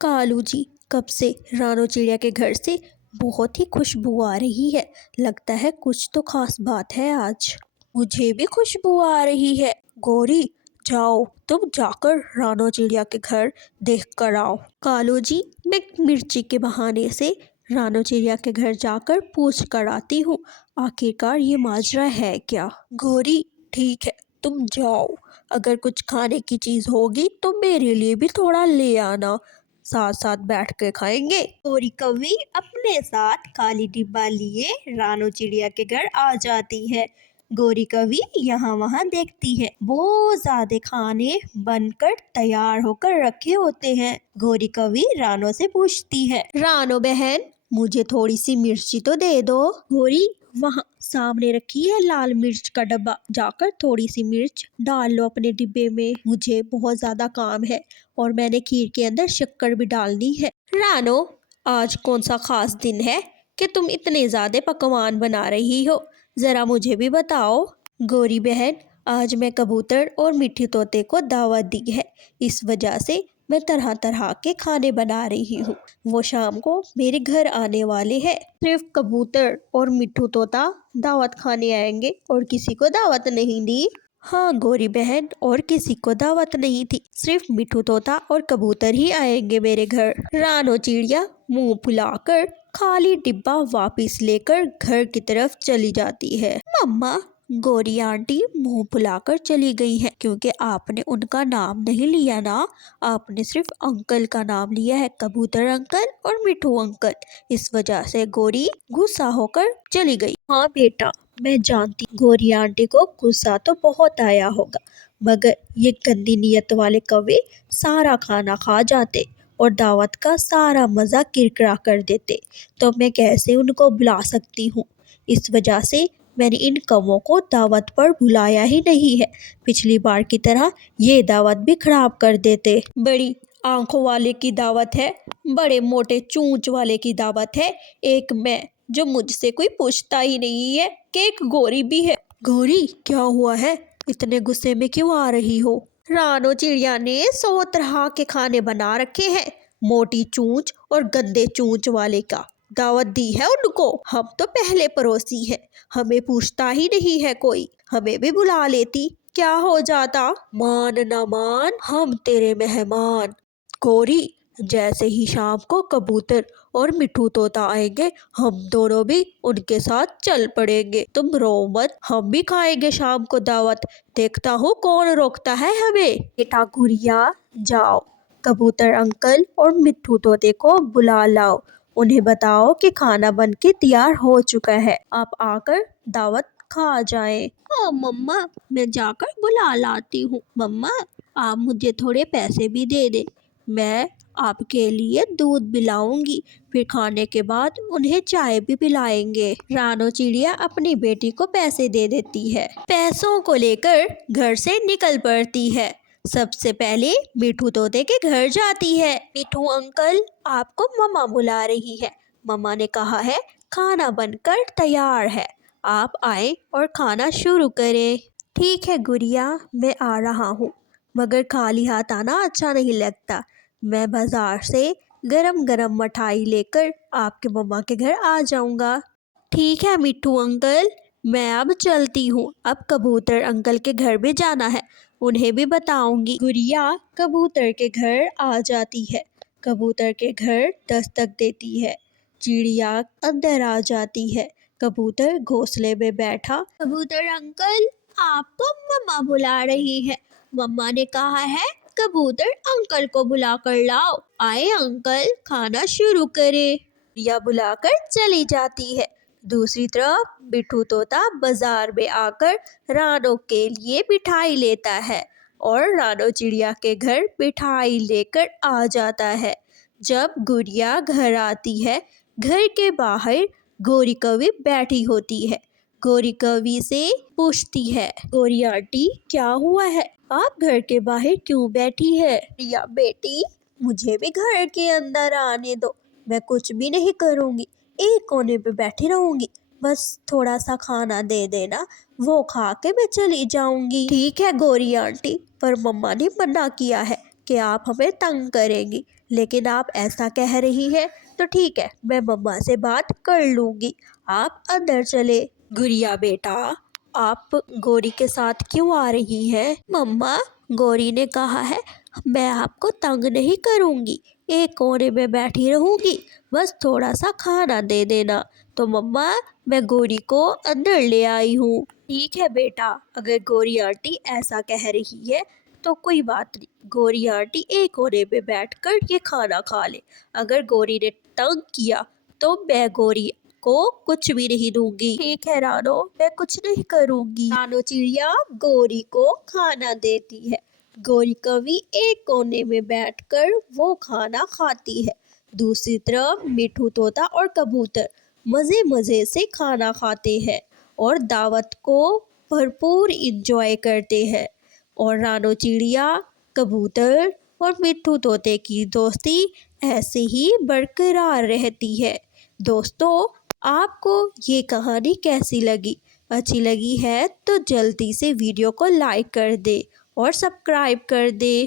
کالو جی، کب سے رانو چڑیا کے گھر سے بہت ہی خوشبو آ رہی ہے۔ لگتا ہے کچھ تو خاص بات ہے آج۔ مجھے بھی خوشبو آ رہی ہے۔ گوری، جاؤ تم جا کر رانو چڑیا کے گھر دیکھ کر آؤ۔ کالو جی، میں مرچی کے بہانے سے رانو چڑیا کے گھر جا کر پوچھ کر آتی ہوں، آخرکار یہ ماجرا ہے کیا۔ گوری، ٹھیک ہے تم جاؤ، اگر کچھ کھانے کی چیز ہوگی تو میرے لیے بھی تھوڑا لے آنا، ساتھ ساتھ بیٹھ کے کھائیں گے۔ گوری کوی اپنے ساتھ خالی ڈبہ لیے رانو چڑیا کے گھر آ جاتی ہے۔ گوری کوی یہاں وہاں دیکھتی ہے، بہت زیادہ کھانے بن کر تیار ہو کر رکھے ہوتے ہیں۔ گوری کوی رانو سے پوچھتی ہے، رانو بہن، مجھے تھوڑی سی مرچی تو دے دو۔ گوری، وہاں سامنے رکھی ہے لال مرچ کا ڈبہ، جا کر تھوڑی سی مرچ ڈال لو اپنے ڈبے میں، مجھے بہت زیادہ کام ہے اور میں نے کھیر کے اندر شکر بھی ڈالنی ہے۔ رانو، آج کون سا خاص دن ہے کہ تم اتنے زیادہ پکوان بنا رہی ہو، ذرا مجھے بھی بتاؤ۔ گوری بہن، آج میں کبوتر اور مٹھے طوطے کو دعوت دی ہے، اس وجہ سے میں طرح طرح کے کھانے بنا رہی ہوں، وہ شام کو میرے گھر آنے والے ہیں۔ صرف کبوتر اور مٹھو طوطا دعوت کھانے آئیں گے اور کسی کو دعوت نہیں دی؟ ہاں گوری بہن، اور کسی کو دعوت نہیں تھی، صرف مٹھو طوطا اور کبوتر ہی آئیں گے میرے گھر۔ رانو چڑیا منہ پھلا کر خالی ڈبہ واپس لے کر گھر کی طرف چلی جاتی ہے۔ مما، گوری آنٹی منہ پھلا کر چلی گئی ہیں کیونکہ آپ نے ان کا نام نہیں لیا نا، آپ نے صرف انکل کا نام لیا ہے، کبوتر انکل اور مٹھو انکل، اس وجہ سے گوری غصہ ہو کر چلی گئی۔ ہاں بیٹا، میں جانتی گوری آنٹی کو غصہ تو بہت آیا ہوگا، مگر یہ گندی نیت والے کوے سارا کھانا کھا جاتے اور دعوت کا سارا مزہ کرکرا کر دیتے، تو میں کیسے ان کو بلا سکتی ہوں، اس وجہ سے میں نے ان کووں کو دعوت پر بلایا ہی نہیں ہے، پچھلی بار کی طرح یہ دعوت بھی خراب کر دیتے۔ بڑی آنکھوں والے کی دعوت ہے، بڑے موٹے چونچ والے کی دعوت ہے، ایک میں جو مجھ سے کوئی پوچھتا ہی نہیں ہے کہ ایک گوری بھی ہے۔ گوری، کیا ہوا ہے؟ اتنے غصے میں کیوں آ رہی ہو؟ رانو چڑیا نے 100 طرح کے کھانے بنا رکھے ہیں، موٹی چونچ اور گندے چونچ والے کا دعوت دی ہے ان کو، ہم تو پہلے پڑوسی ہیں، ہمیں پوچھتا ہی نہیں ہے کوئی، ہمیں بھی بلا لیتی، کیا ہو جاتا؟ مان نہ مان، ہم تیرے مہمان۔ گوری، جیسے ہی شام کو کبوتر اور مٹھو طوطا آئیں گے ہم دونوں بھی ان کے ساتھ چل پڑیں گے، تم رو مت، ہم بھی کھائیں گے شام کو دعوت، دیکھتا ہوں کون روکتا ہے ہمیں۔ بیٹا گوریا، جاؤ کبوتر انکل اور مٹھو طوطے کو بلا لاؤ، انہیں بتاؤ کہ کھانا بن کے تیار ہو چکا ہے، آپ آ کر دعوت کھا جائیں۔ او مما، میں جا کر بلا لاتی ہوں۔ مما، آپ مجھے تھوڑے پیسے بھی دے دیں، میں آپ کے لیے دودھ بھی لاؤں گی، پھر کھانے کے بعد انہیں چائے بھی پلائیں گے۔ رانو چڑیا اپنی بیٹی کو پیسے دے دیتی ہے، پیسوں کو لے کر گھر سے نکل پڑتی ہے، سب سے پہلے مٹھو طوطے کے گھر جاتی ہے۔ مٹھو انکل، آپ کو مما بلا رہی ہے، مما نے کہا ہے کھانا بن کر تیار ہے، آپ آئیں اور کھانا شروع کریں۔ ٹھیک ہے گوریا، میں آ رہا ہوں، مگر خالی ہاتھ آنا اچھا نہیں لگتا، میں بازار سے گرم گرم مٹھائی لے کر آپ کے مما کے گھر آ جاؤں گا۔ ٹھیک ہے مٹھو انکل، میں اب چلتی ہوں، اب کبوتر انکل کے گھر بھی جانا ہے، انہیں بھی بتاؤں گی۔ گوریا کبوتر کے گھر آ جاتی ہے، کبوتر کے گھر دستک دیتی ہے، چڑیا اندر آ جاتی ہے، کبوتر گھونسلے میں بیٹھا، کبوتر انکل، آپ کو مما بلا رہی ہے، مما نے کہا ہے کبوتر انکل کو بلا کر لاؤ، آئے انکل کھانا شروع کرے۔ یا بلا کر چلی جاتی ہے۔ دوسری طرف مٹھو طوطا بازار میں آ کر رانو کے لیے مٹھائی لیتا ہے اور رانو چڑیا کے گھر مٹھائی لے کر آ جاتا ہے۔ جب گوریا گھر آتی ہے، گھر کے باہر گوری کوی بیٹھی ہوتی ہے، گوری کوی سے پوچھتی ہے، گوری آنٹی کیا ہوا ہے، آپ گھر کے باہر کیوں بیٹھی ہے؟ یا بیٹی، مجھے بھی گھر کے اندر آنے دو، میں کچھ بھی نہیں کروں گی، ایک کونے پہ بیٹھی رہوں گی، بس تھوڑا سا کھانا دے دینا، وہ کھا کے میں چلی جاؤں گی۔ ٹھیک ہے گوری آنٹی، پر مما نے منع کیا ہے کہ آپ ہمیں تنگ کریں گی، لیکن آپ ایسا کہہ رہی ہیں تو ٹھیک ہے، میں مما سے بات کر لوں گی، آپ اندر چلے۔ گڑیا بیٹا، آپ گوری کے ساتھ کیوں آ رہی ہیں؟ مما، گوری نے کہا ہے میں آپ کو تنگ نہیں کروں گی، ایک کونے میں بیٹھی رہوں گی، بس تھوڑا سا کھانا دے دینا۔ تو مما، میں گوری کو اندر لے آئی ہوں۔ ٹھیک ہے بیٹا، اگر گوری آنٹی ایسا کہہ رہی ہے تو کوئی بات نہیں، گوری آنٹی ایک کونے پہ بیٹھ کر یہ کھانا کھا لے۔ اگر گوری نے تنگ کیا تو میں گوری کو کچھ بھی نہیں دوں گی۔ ٹھیک ہے رانو، میں کچھ نہیں کروں گی۔ رانو چڑیا گوری کو کھانا دیتی ہے۔ گوری کبھی ایک کونے میں بیٹھ کر وہ کھانا کھاتی ہے، دوسری طرف مٹھو طوطا اور کبوتر مزے مزے سے کھانا کھاتے ہیں اور دعوت کو بھرپور انجوائے کرتے ہیں، اور رانو چڑیا، کبوتر اور مٹھو طوطے کی دوستی ایسے ہی برقرار رہتی ہے۔ دوستو، آپ کو یہ کہانی کیسی لگی؟ اچھی لگی ہے تو جلدی سے ویڈیو کو لائک کر دے اور سبسکرائب کر دے۔